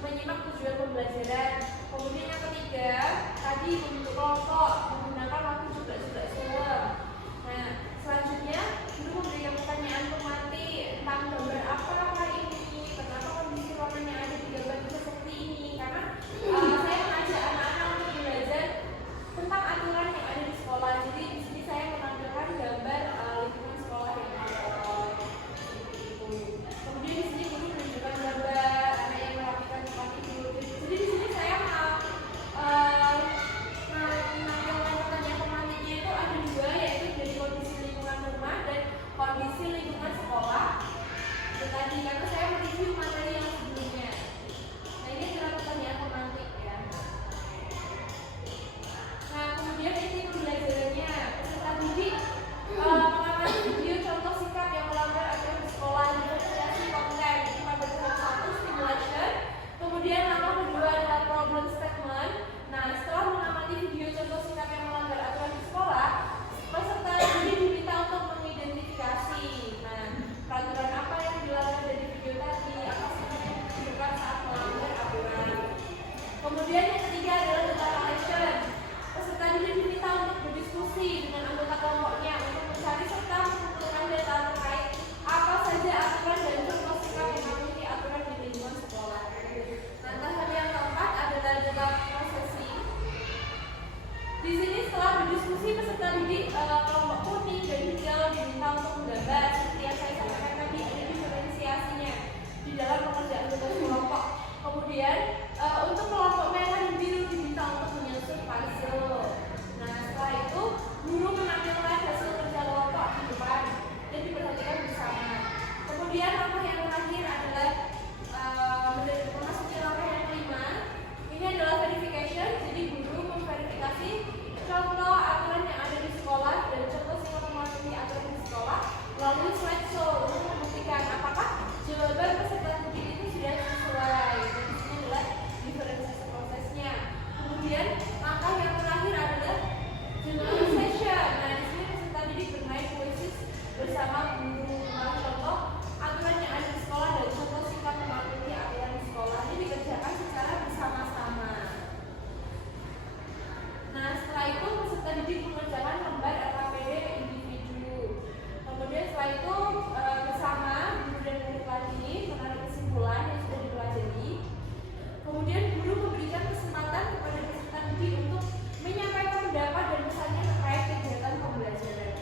menyimak tujuan pembelajaran. Kemudian yang ketiga, tadi membentuk kelompok menggunakan waktu juga sudah. Nah, selanjutnya guru memberikan pertanyaan pemati tentang gambar apa ini, kenapa kondisi ruangannya ada di gambar itu seperti ini. Karena saya mengajak anak-anak untuk belajar tentang aturan yang ada di sekolah. Jadi di sini saya menampilkan gambar lingkungan sekolah yang ada. Kemudian di sini guru menunjukkan gambar anak yang melakukan tempat tidur. Jadi di sini saya menampilkan pertanyaan pematinya itu ada dua, yaitu dari kondisi lingkungan rumah dan kondisi lingkungan sekolah. Itu tadi karena saya mereview materi yang sebelumnya. Nah ini adalah pertanyaan pemati ya. Nah kemudian ini pembelajarannya, peserta didik mengamati video contoh sikap yang melanggar aturan di sekolah, investigasi konten. Ini pada tahap 1 stimulation. Kemudian langkah kedua adalah problem statement. Nah setelah mengamati video contoh sikap yang melanggar aturan di sekolah, peserta didik diminta untuk mengidentifikasi. Nah peraturan apa yang dilanggar dari video tadi, apa sikap yang ditunjukkan saat melanggar aturan. Kemudian yang ketiga adalah data collection. Peserta didik diminta untuk berdiskusi dengan anggota kelompoknya untuk mencari serta mengumpulkan data terkait apa saja aturan dan contoh sikap yang memiliki aturan di lingkungan sekolah. Nah, tahap yang keempat adalah data processing. Di sini setelah berdiskusi peserta didik kelompok kuning dan hijau diminta untuk menggambar seperti yang saya sampaikan tadi, ada diferensiasinya di dalam pengerjaan tugas kelompok. Kemudian untuk kelompok merah dan biru diminta untuk menyusun puzzle. Nah setelah itu guru menampilkan hasil kerja kelompok di depan dan diperhatikan bersama. Kemudian langkah yang terakhir adalah memasuki langkah yang kelima. Ini adalah verification. Jadi guru memverifikasi contoh aturan yang ada di sekolah dan contoh sikap mematuhi aturan di sekolah melalui slideshow untuk membuktikan apakah jawaban peserta didik itu sudah sesuai. Dan di sini adalah diferensiasi prosesnya. Kemudian langkah yang terakhir adalah generalization. Nah di sini peserta didik bermain quizzes bersama guru tentang contoh aturan yang ada di sekolah dan contoh sikap mematuhi aturan di sekolah. Ini dikerjakan secara bersama-sama. Nah setelah itu peserta didik mengerjakan lembar LKPD individu. Kemudian setelah itu bersama guru dan murid lagi menarik kesimpulan yang sudah dipelajari. Kemudian guru memberikan kesempatan kepada peserta didik untuk menyampaikan pendapat dan pesannya terkait kegiatan pembelajaran.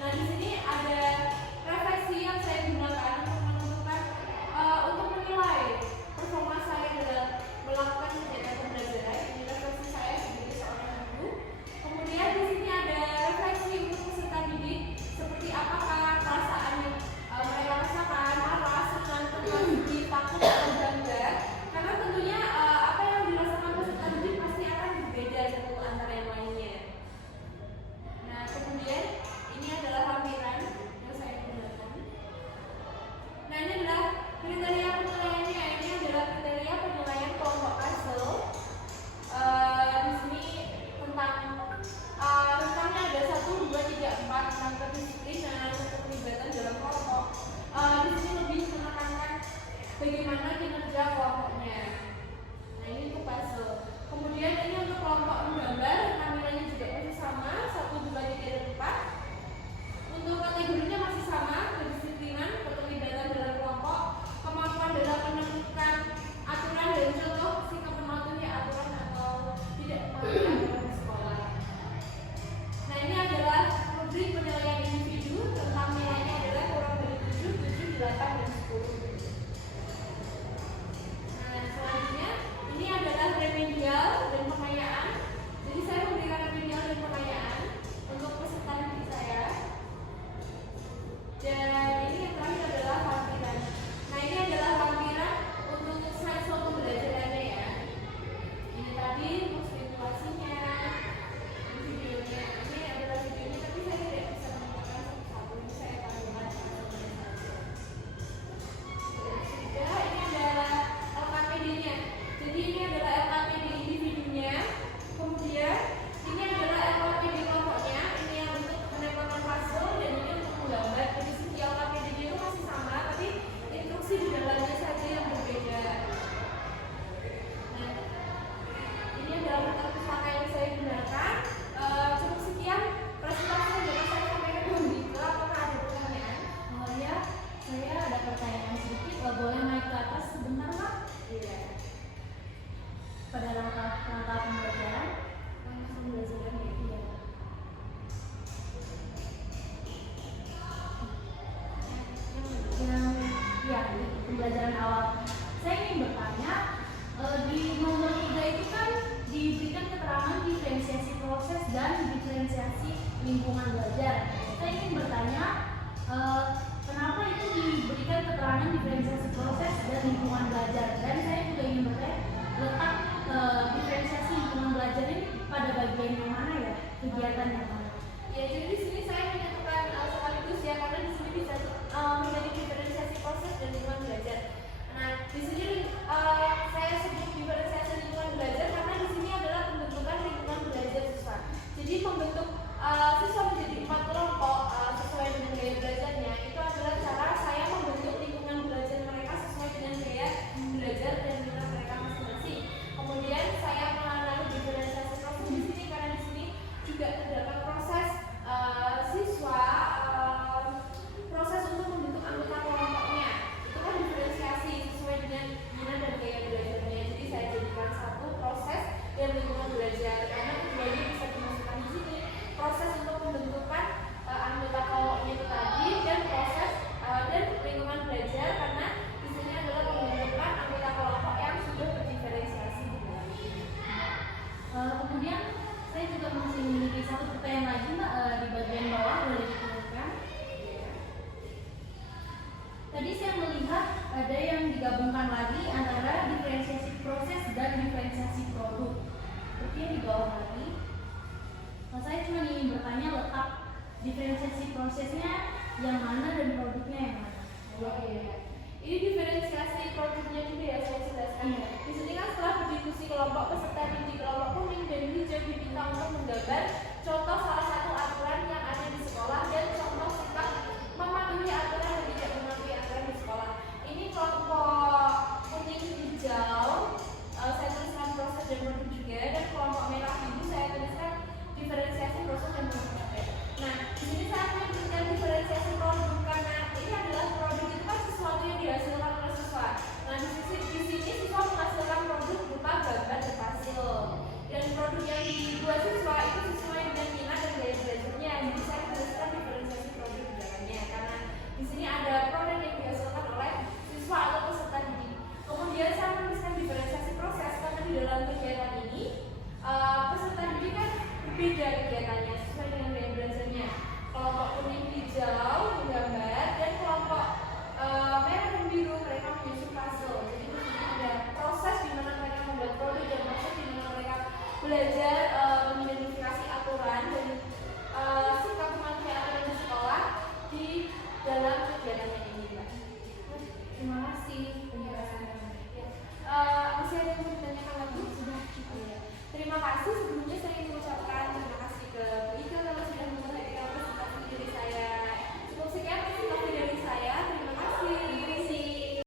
Nah di sini ada refleksi yang saya gunakan untuk menentukan untuk menilai performa saya dalam melakukan kegiatan pembelajaran. Ini refleksi saya sebagai seorang guru. Kemudian di sini ada refleksi untuk peserta didik seperti apakah perasaan yang mereka rasakan, marah, senang, sedih, takut, atau bangga. Karena tentunya apa yang dirasakan peserta didik pasti akan berbeda satu antara yang lainnya. Nah kemudian ini adalah lampiran yang saya gunakan. Nah ini adalah kriteria penilaiannya. Ini adalah kriteria penilaian kelompok puzzle. Di sini tentangnya ada 1, 2, 3, 4 tentang kedisiplinan, keterlibatan dalam kelompok. Di sini lebih menekankan bagaimana kinerja kelompoknya. Nah ini untuk puzzle. Kemudian ini untuk kelompok menggambar, tampilannya juga masih sama 1, 2, 3, dan 4. Untuk kategorinya masih sama, kedisiplinan, keterlibatan dalam kelompok, kemampuan dalam menemukan aturan dan contoh sikap mematuhi aturan atau tidak mematuhi aturan di sekolah. Nah ini adalah rubrik penilaian individu, tentang nilainya adalah kurang dari 7, 7, 8, dan 10. Nah selanjutnya ini adalah remedial dan pengayaan. Jadi saya memberikan remedial dan pengayaan untuk peserta didik saya. kelompok peserta di kelompok kuning dan hijau diminta untuk menggambar contoh salah